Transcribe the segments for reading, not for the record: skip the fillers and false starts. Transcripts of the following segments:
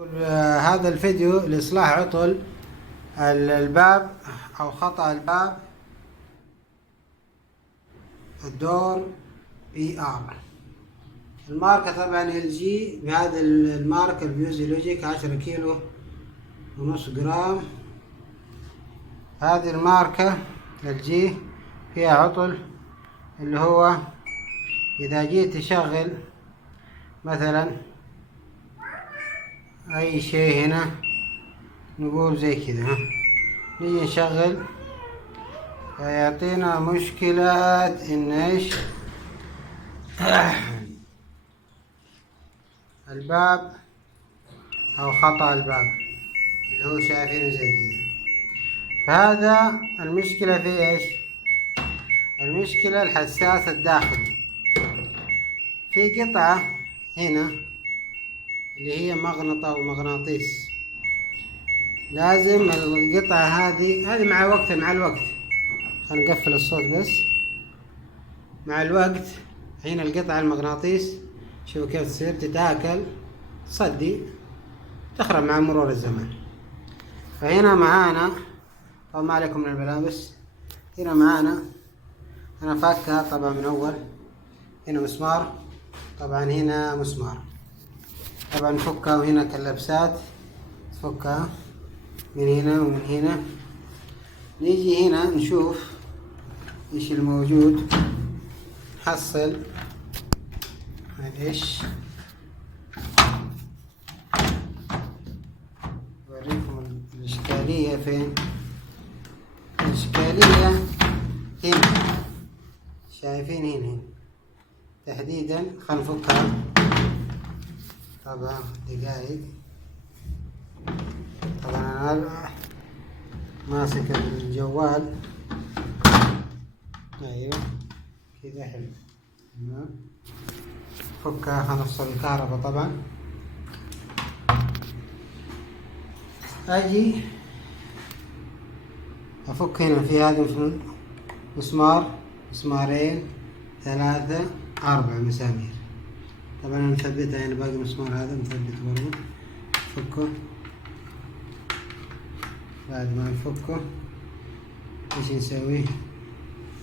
هذا الفيديو لإصلاح عطل الباب أو خطأ الباب الدور ER. الماركة طبعا LG بهذا الماركة البيوزي لوجيك 10 كيلو ونص جرام. هذه الماركة LG فيها عطل اللي هو إذا جيت تشغل مثلا أي شيء هنا، نقول زي كذا، نيجي نشغل فيعطينا مشكلة إن إيش الباب أو خطأ الباب اللي هو شايفينه زي كذا. فهذا المشكلة في إيش؟ المشكلة الحساس الداخلي. في قطعة هنا اللي هي مغناطة أو مغناطيس، لازم القطعة هذه مع الوقت خلينا نقفل الصوت بس. مع الوقت هنا القطعة المغناطيس شوفوا كيف تصير تتآكل، تصدي، تخرب مع مرور الزمن. فهنا معانا طبعا ما عليكم من الملابس، هنا معانا أنا فاكها طبعا من أول، هنا مسمار، طبعا هنا مسمار، طبعا نفكها، وهنا كلبسات تفكها من هنا ومن هنا. نيجي هنا نشوف ايش الموجود، نحصل ايش، اوريكم الاشكالية فين. الاشكالية هنا، شايفين هنا تحديدا. خلينا نفكها طبعا دقائق. طبعا انا ماسك الجوال، ايوه كذا حلو، تمام. فكها، خلينا نفصل الكهرباء. طبعا اجي افك هنا في هذا مسمار، مسمارين، 3، 4 مسامير. طبعا انا مثبتها هنا، باقي المسمار هذا مثبت برضه. فكه، بعد ما نفكه ايش نسوي؟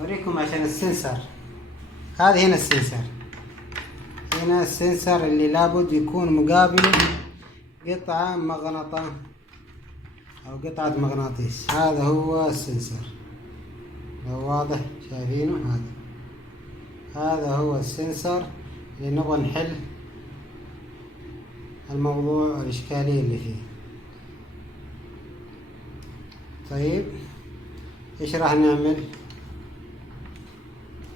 اوريكم عشان السنسر. هذا هنا السنسر، هنا السنسر اللي لابد يكون مقابل قطعة مغناطة او قطعة مغناطيس. هذا هو السنسر، لو واضح شايفينه. هذا هو السنسر اللي نبغى نحل الموضوع، الإشكالية اللي فيه. طيب ايش راح نعمل؟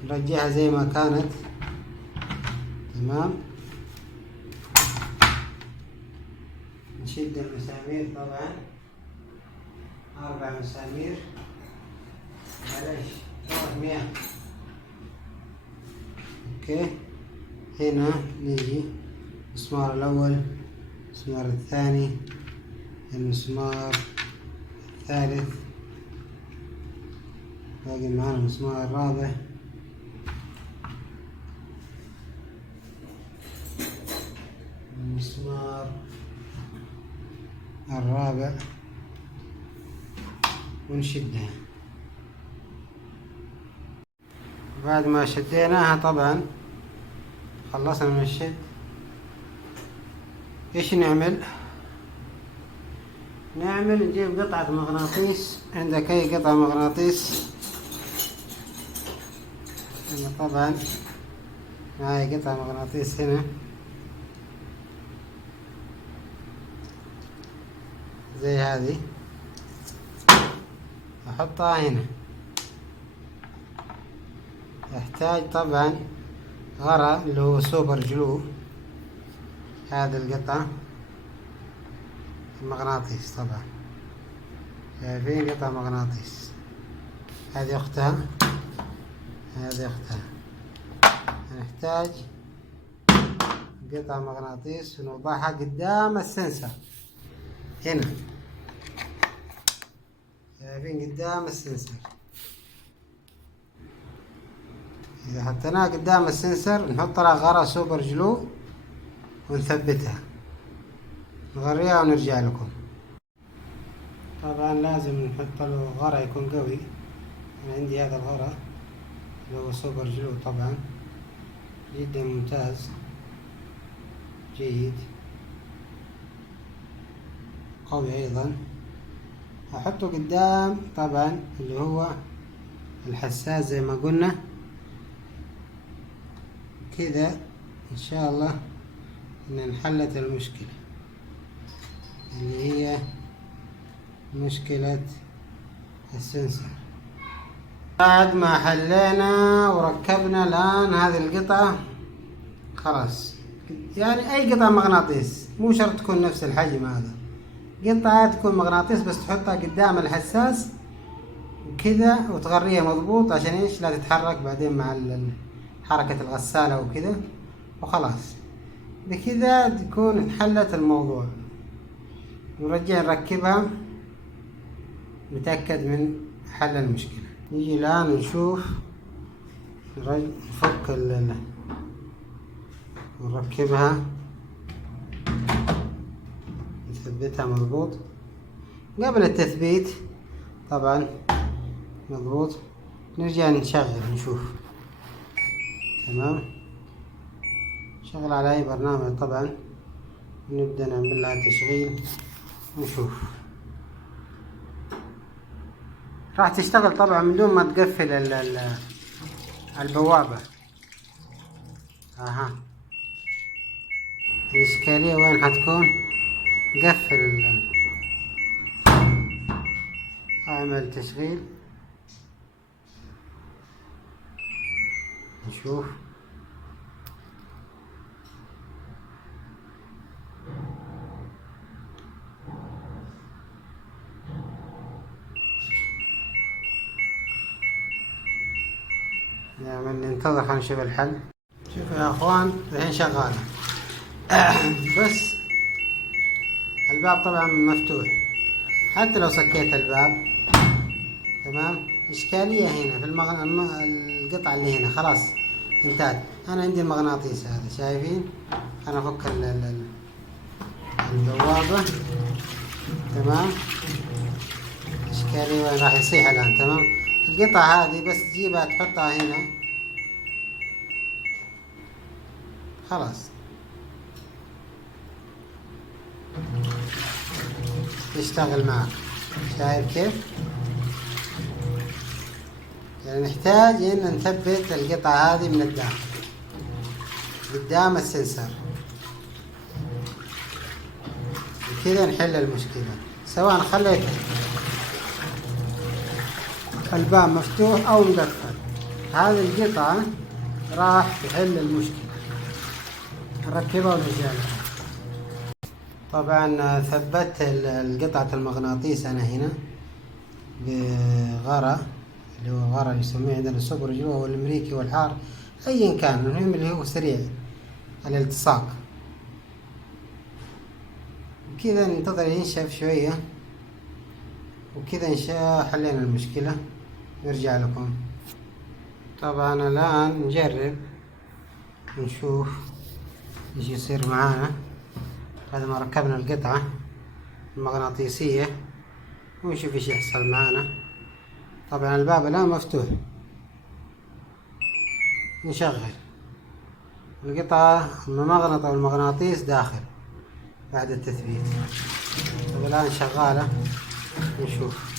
نرجعها زي ما كانت، تمام. نشد المسامير، طبعا 4 مسامير، معليش روح 100. اوكي، هنا نيجي المسمار الأول، المسمار الثاني، المسمار الثالث، باقي معانا المسمار الرابع، المسمار الرابع، ونشدها. بعد ما شديناها طبعا خلصنا من الشد، ايش نعمل؟ نجيب قطعة مغناطيس. عندك اي قطعة مغناطيس؟ أنا طبعا معي قطعة مغناطيس هنا زي هذه، احطها هنا. يحتاج طبعا غرة اللي هو سوبر جلو. هذه القطعة المغناطيس، طبعا شايفين قطعة مغناطيس، هذه اختها، هذه اختها. نحتاج قطعة مغناطيس ونوضعها قدام السنسر هنا، شايفين قدام السنسر. إذا حطيناها قدام السنسر نحط لها غرة سوبر جلو ونثبتها. نغريها ونرجع لكم. طبعا لازم نحط له غرا يكون قوي. أنا عندي هذا الغرا اللي هو سوبر جلو، طبعا جدا ممتاز جيد قوي أيضا. أحطه قدام طبعا اللي هو الحساس زي ما قلنا كذا. إن شاء الله إن انحلت المشكلة اللي هي مشكلة السنسر. بعد ما حلينا وركبنا الآن هذه القطعة خلاص، يعني أي قطعة مغناطيس مو شرط تكون نفس الحجم، هذا قطعة تكون مغناطيس بس تحطها قدام الحساس كذا وتغريها مضبوط عشان ايش لا تتحرك بعدين مع حركة الغسالة وكذا، وخلاص بكذا تكون انحلت الموضوع. نرجع نركبها نتأكد من حل المشكلة. نيجي الآن نشوف نفك ونركبها نثبتها مضبوط. قبل التثبيت طبعا مضبوط نرجع نشغل نشوف تمام. نشغل على أي برنامج طبعا ونبدأ نعمل لها تشغيل ونشوف. راح تشتغل طبعا من دون ما تقفل البوابة. اها الإشكالية وين حتكون؟ قفل اعمل تشغيل نشوف. نعمل ننتظر خلينا نشوف الحل. شوفوا يا اخوان الحين شغالة بس الباب طبعا مفتوح. حتى لو سكيت الباب تمام. إشكالية هنا في القطعة اللي هنا خلاص انتهت. أنا عندي المغناطيس هذا شايفين. أنا أفك البوابة تمام. إشكالية وين راح يصيح الآن تمام. القطعة هذه بس تجيبها تحطها هنا خلاص يشتغل معك. شايف كيف؟ يعني نحتاج ان نثبت القطعة هذه من الداخل قدام السنسر كذا نحل المشكلة. سواء خليت الباب مفتوح او مقفل هذه القطعة راح تحل المشكلة. نركبها ونرجع لها. طبعا ثبت القطعة المغناطيس أنا هنا بغرا اللي هو غرا يسميه عندنا السوبر جلو أو الأمريكي والحار أيا كان، المهم اللي هو سريع الالتصاق. وكذا ننتظر ينشف شوية وكذا إن شاء حلينا المشكلة نرجع لكم. طبعا الآن نجرب نشوف ايش يصير معانا بعد ما ركبنا القطعة المغناطيسية ونشوف ايش يحصل معانا. طبعا الباب الآن مفتوح. نشغل القطعة الممغنطة والمغناطيس داخل بعد التثبيت. طب الآن شغالة نشوف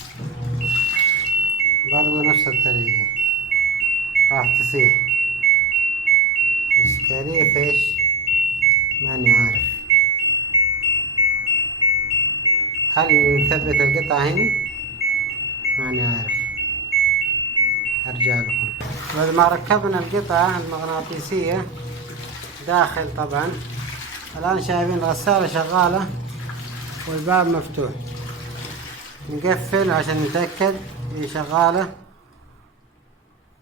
برضو نفس الطريقة راح تصيح. إشكالية فيش ماني عارف. هل نثبت القطعة هنا؟ ماني عارف. أرجع لكم. بعد ما ركبنا القطعة المغناطيسية داخل طبعا الآن شايفين الغسالة شغالة والباب مفتوح. نقفل عشان نتأكد هي شغالة.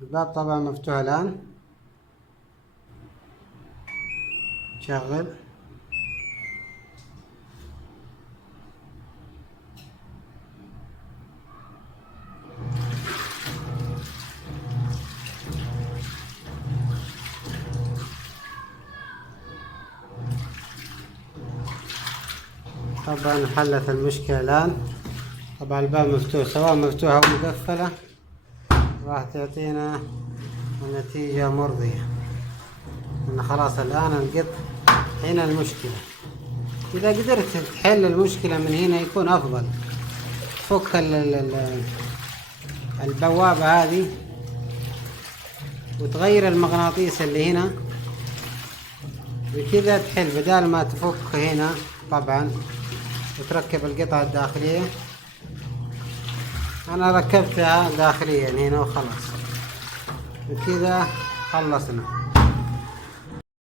الباب طبعا مفتوح الآن. نشغل طبعا حلت المشكلة الآن. طبعا الباب مفتوح، سواء مفتوحة أو مقفلة راح تعطينا نتيجة مرضية، إن خلاص الآن القط هنا المشكلة. إذا قدرت تحل المشكلة من هنا يكون أفضل. تفك البوابة هذه وتغير المغناطيس اللي هنا، بكذا تحل بدال ما تفك هنا طبعا وتركب القطعة الداخلية. أنا ركبتها داخليا هنا وخلاص، بكذا خلصنا.